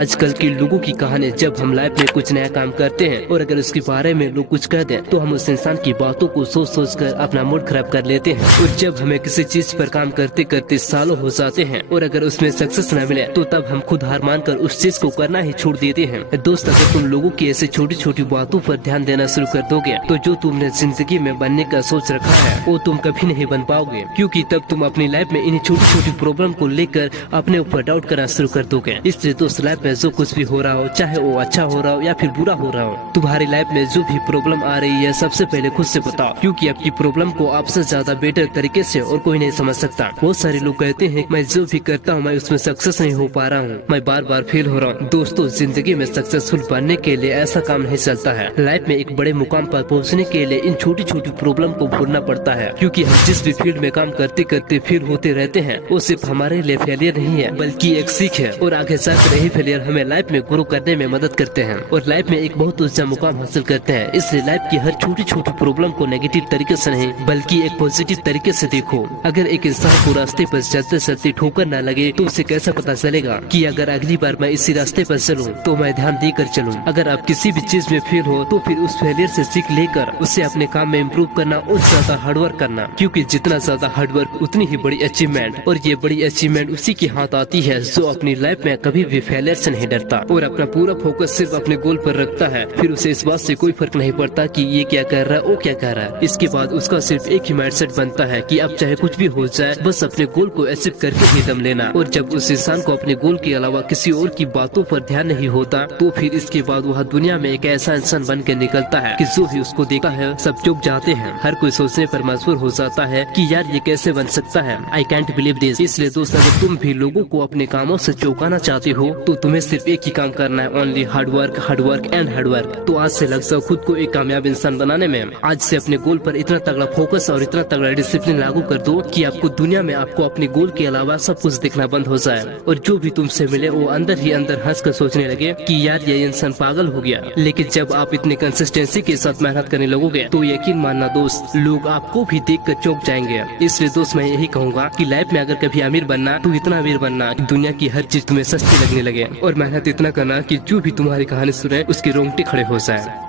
आजकल के लोगों की कहानी, जब हम लाइफ में कुछ नया काम करते हैं और अगर उसके बारे में लोग कुछ कह दें तो हम उस इंसान की बातों को सोच सोच कर अपना मूड खराब कर लेते हैं। और जब हमें किसी चीज पर काम करते करते सालों हो जाते हैं और अगर उसमें सक्सेस न मिले तो तब हम खुद हार मानकर उस चीज को करना ही छोड़ देते हैं। दोस्त, अगर तुम लोगों की ऐसी छोटी छोटी बातों पर ध्यान देना शुरू कर दोगे तो जो तुमने जिंदगी में बनने का सोच रखा है वो तुम कभी नहीं बन पाओगे, क्योंकि तब तुम अपनी लाइफ में इन्हीं छोटी छोटी प्रॉब्लम को लेकर अपने ऊपर डाउट करना शुरू कर दोगे। इसलिए दोस्त, लाइफ में जो कुछ भी हो रहा हो, चाहे वो अच्छा हो रहा हो या फिर बुरा हो रहा हो, तुम्हारी लाइफ में जो भी प्रॉब्लम आ रही है सबसे पहले खुद से बताओ, क्योंकि आपकी प्रॉब्लम को आपसे ज्यादा बेटर तरीके से और कोई नहीं समझ सकता। बहुत सारे लोग कहते हैं मैं जो भी करता हूँ मैं उसमें सक्सेस नहीं हो पा रहा हूँ, मैं बार बार फेल हो रहा हूँ। दोस्तों, जिंदगी में सक्सेसफुल बनने के लिए ऐसा काम नहीं चलता है। लाइफ में एक बड़े मुकाम पर पहुँचने के लिए इन छोटी छोटी प्रॉब्लम को भूलना पड़ता है, क्योंकि हम जिस भी फील्ड में काम करते करते फेल होते रहते हैं वो सिर्फ हमारे लिए फेलियर नहीं है बल्कि एक सीख है। और आगे जाकर यही फेलियर हमें लाइफ में ग्रो करने में मदद करते हैं और लाइफ में एक बहुत ऊंचा मुकाम हासिल करते हैं। इसलिए लाइफ की हर छोटी छोटी प्रॉब्लम को नेगेटिव तरीके से नहीं बल्कि एक पॉजिटिव तरीके से देखो। अगर एक इंसान को रास्ते पर चलते चलते ठोकर न लगे तो उसे कैसा पता चलेगा कि अगर अगली बार मैं इसी रास्ते पर चलूं तो मैं ध्यान देकर चलूं। अगर आप किसी भी चीज में फेल हो तो फिर उस फेलियर से सीख लेकर उसे अपने काम में इम्प्रूव करना और ज्यादा हार्डवर्क करना, क्योंकि जितना ज्यादा हार्डवर्क उतनी ही बड़ी अचीवमेंट। और ये बड़ी अचीवमेंट उसी के हाथ आती है जो अपनी लाइफ में कभी भी फेलियर से नहीं डरता और अपना पूरा फोकस सिर्फ अपने गोल पर रखता है। फिर उसे इस बात से कोई फर्क नहीं पड़ता कि ये क्या कर रहा है, वो क्या कर रहा है। इसके बाद उसका सिर्फ एक ही माइंडसेट बनता है कि अब चाहे कुछ भी हो जाए बस अपने गोल को अचीव करके ही दम लेना। और जब उस इंसान को अपने गोल के अलावा किसी और की बातों पर ध्यान नहीं होता तो फिर इसके बाद वह दुनिया में एक ऐसा इंसान बन के निकलता है कि जो भी उसको देखा है सब चुप जाते हैं। हर कोई सोचने पर मजबूर हो जाता है कि यार ये कैसे बन सकता है, आई कैंट बिलीव दिस। इसलिए दोस्त, अगर तुम भी लोगों को अपने कामों से चौंकाना चाहते हो तो तुम्हें सिर्फ एक ही काम करना है, only hard work and hard work. तो आज से लग जाओ खुद को एक कामयाब इंसान बनाने में। आज से अपने गोल पर इतना तगड़ा फोकस और इतना तगड़ा डिसिप्लिन लागू कर दो कि आपको दुनिया में आपको अपने गोल के अलावा सब कुछ दिखना बंद हो जाए और जो भी तुमसे मिले वो अंदर ही अंदर हंस कर सोचने लगे कि यार ये इंसान पागल हो गया। लेकिन जब आप इतनी कंसिस्टेंसी के साथ मेहनत करने लगोगे तो यकीन मानना दोस्त, लोग आपको भी देख कर चौंक जाएंगे। इसलिए दोस्त, मैं यही कहूँगा कि लाइफ में अगर कभी अमीर बनना तो इतना अमीर बनना कि दुनिया की हर चीज तुम्हें सस्ती लगने लगे और मेहनत इतना करना कि जो भी तुम्हारी कहानी सुने उसके रोंगटे खड़े हो जाए।